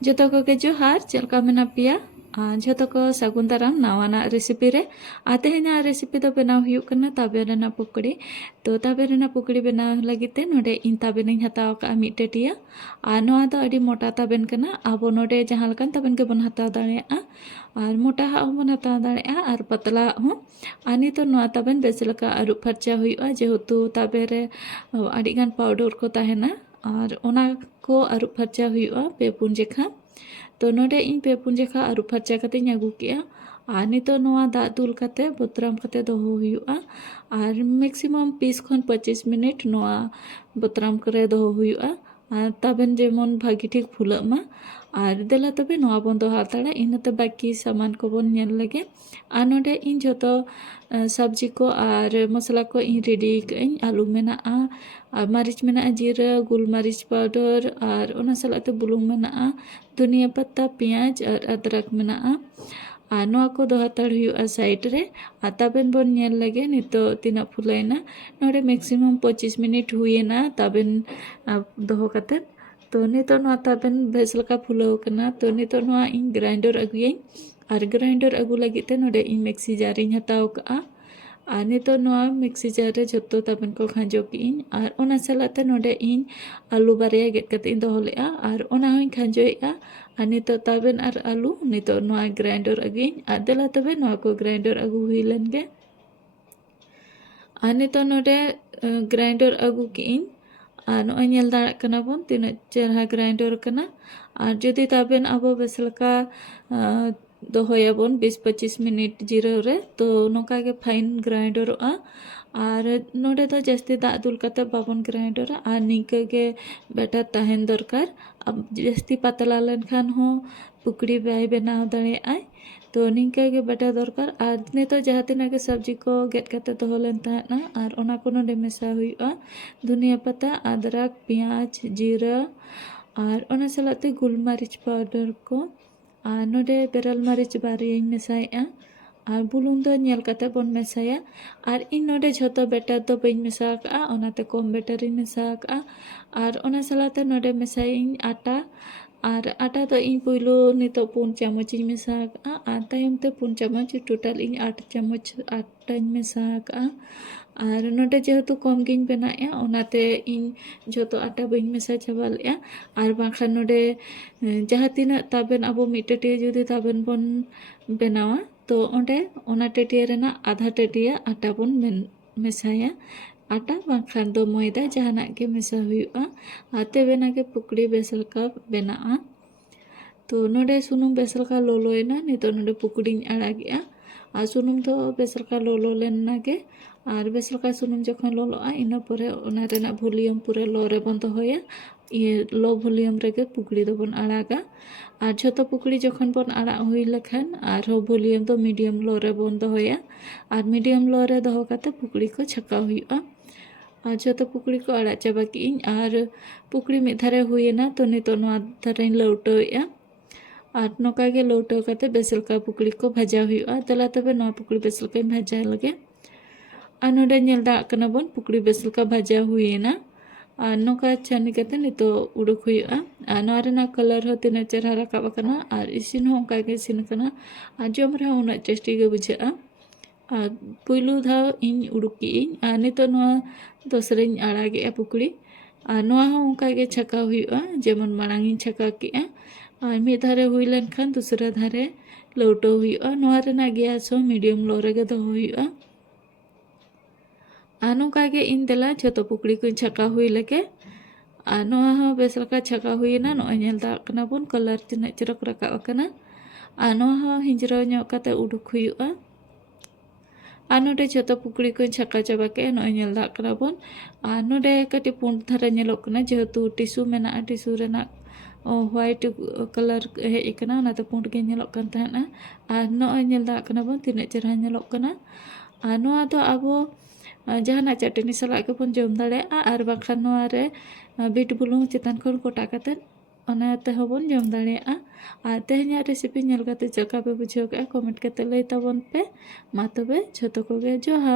जोतो को के जोहार चलका मेना पिया जोतो को सागुन दाराम नावाना रेसिपी रे आते हैं रेसिपी तो बनाव हुयु करना ताबे रेना पुकड़ी तो ताबे रेना पुकड़ी बनाव लगिते नोडे इन ताबे नहीं हताव का मिटे टिया और नोआ तो अडी मोटा ताबेन करना आबो नोडे जहां लकन ताबेन के बन हताव दाड़ेया और मोटा हा बन हताव दाड़ेया और पतला हो आनी तो नोआ ताबेन बेस लका अरु फरचा हुयुआ जेहेतु ताबे रे अडी गान पाउडर को ताहेना और ओना को अरु फरचा हुयुआ पे पुन जेखा तो नोडे इन पे पुन जेखा अरु फरचा कते आगू किया और नितो नोआ दा दुल कते बोतराम कते दोहो हुयुआ और मैक्सिमम 20 खन 25 मिनट नोआ बोतराम करे दोहो हुयुआ और तबेन जेमन भागी ठीक फुला मा और देला तबे नोआ बन दोहा ताड़ा इनते बाकी सामान को बन नेल लगे और नोडे इन जोतो सब्जी को और मसला को इन रेडी कइन आलू मेना और मरीच मेना जीरा गुल मरीच पाउडर और ओना सलाते बुलुंग मेना धनिया पत्ता पेंयाज और अदरक मेना और नोआ को दोहाताड़ हुयुआ साइड रे और तबेन बन नेल लगे नितो तिना फुलाइना नोडे मैक्सिमम 25 मिनट हुएना तबेन दोहो कते तो नितो नोआ तबेन बेस लका फुलाव कना तो नितो नोआ इन ग्राइंडर अगुयें और ग्राइंडर अगु लगिते नोडे इन मिक्सी जार इन हताव का और नितो नोआ मिक्सी जार रे जतो तबेन को खांजो की और ओना सलाते नोडे इन आलू बारिया गेट कते इन दोहो लेआ और ओना होइन खांजोएआ और नितो तबेन और आलू नितो नोआ ग्राइंडर अगुयें और देला तबे नोआ को ग्राइंडर अगु हुई लेनगे और नितो नोडे ग्राइंडर अगु की और नोआ नेल दाड़ाग कना बोन तिना चेरहा ग्राइंडर कना और जदि तबेन आबो बेस लका दोहोयाबोन 20-25 मिनट जिराव रे तो नोका के फाइन ग्राइंडरआ और नोडे तो जास्ती दा दुल कते बाबन ग्राइंडर और निंका के बेटा ताहेन दरकार अब जास्ती पतला लेनखान हो पुकड़ी बाय बनाव दाड़ेआय तो निंका के बेटा दरकार और ने तो जहाँ तिना के सब्जी को गेट कते दोहो लेन ताहेना और ओना को नोडे मेसा हुयुआ धनिया पत्ता अदरक पेंयाज जीरा और ओना सलाते गुल मरीच पाउडर को और नोडे बेरल मरीच बारियां मेसाया और बुलुंग दो नेल कते बन मेसाया और इन नोडे झोतो बेटर दो बइन मेसा का ओनाते कम बेटर इन मेसा का और ओना सलाते नोडे मेसाइन आटा और आटा तो इन पुइलो नितो 4 चामच इन मेसा का और तायम ते 4 चामच टोटल इन 8 चामच आटा इन मेसा का और नोडे जेहेतु कम गिन बनाया ओनाते इन जोतो आटा बइन मेसा चाबा लेआ और बाखा नोडे जहाँ तिना ताबेन आबो मिटटे जुदी ताबेन बन बनावा तो ओंडे ओना टेटिया रेना आधा टेटिया आटा बन मेसाया आटा बाखान दो मैदा जहाना के मेसा हुयुआ आते बेना के पुकड़ी बेसल का बेना तो नोडे सुनुम बेसल का लोलोयना नितो नोडे पुकड़ी आड़ागेआ और सुनुम तो बेसल का लोलो लेना के और बेसल का सुनुम जखन लोलोआ इना परे ओना रेना वॉल्यूम पूरा लो रे बन दोहोया ये लो वॉल्यूम रेगे पुकड़ी दो बन आड़ागा और झोतो पुकड़ी जखन बन आड़ा हुई लेखान और वॉल्यूम तो मीडियम लो रे बन दोहोया और मीडियम लो रे दोहो काते पुकड़ी को छका हुयुआ और झोतो पुकड़ी को आड़ा चाबा की और पुकड़ी मिद धारे हुएना तो नितो नोआ धारे लौटोएआ और नोका के लौटो काते बेसल का पुकड़ी को भाजा हुयुआ तला तबे नोआ पुकड़ी बेसल का भाजा लगे और नोडे नेल दा कना बन पुकड़ी बेसल का भाजा हुएना और नोका छानी कते नितो उडुक हुयुआ और नोआ रेना कलर हो तिना चेहरा राकाब कना और इसिन हो ओंका के इसिन कना और जम रे उना टेस्टी गे बुझाआ और पुइलु धाव इन उडुकी और नितो नोआ दोसरें आड़ागेआ पुकड़ी और नोआ हो ओंका के छका हुयुआ जेमन माड़ांग इन छका केआ और मिद धारे हुई लेनखान दूसरा धारे लौटो हुयुआ नोआ रेना गैस हो मीडियम लो रेगे दोहो हुयुआ और नोका के इन देला झोतो पुकड़ी को छका हुई लेके और नोआ हो बेस लका छका हुईना नोआ नेल दा कना बोन कलर तिना चरक राकाब कना और नोआ हो हिंजराव ᱧᱚᱜ कते उडुक हुयुआ और नोडे झोतो पुकड़ी को छका चाबा के नोआ नेल दा कना बोन और नोडे कटी पुंड धारा नेलोक कना जेहेतु टिश्यू मेना टिश्यू रेना व्हाइट कलर हेज कना ओनाते पुंड गे नेलोक कान ताहेना और नोआ नेल दा कना बोन तिना चेहरा नेलोक कना और नोआ तो आबो जहाना चटनी सला के बन जम दाड़ेआ और बाखान नोआ रे बीट बुलुंग चितान खन कोटा कते ओनाते हो बन जम दाड़ेआ और तेहनिया रेसिपी नेल कते चलका पे बुझाव के कमेंट कते लई ताबन पे मा तबे झोतो को गे जोहार।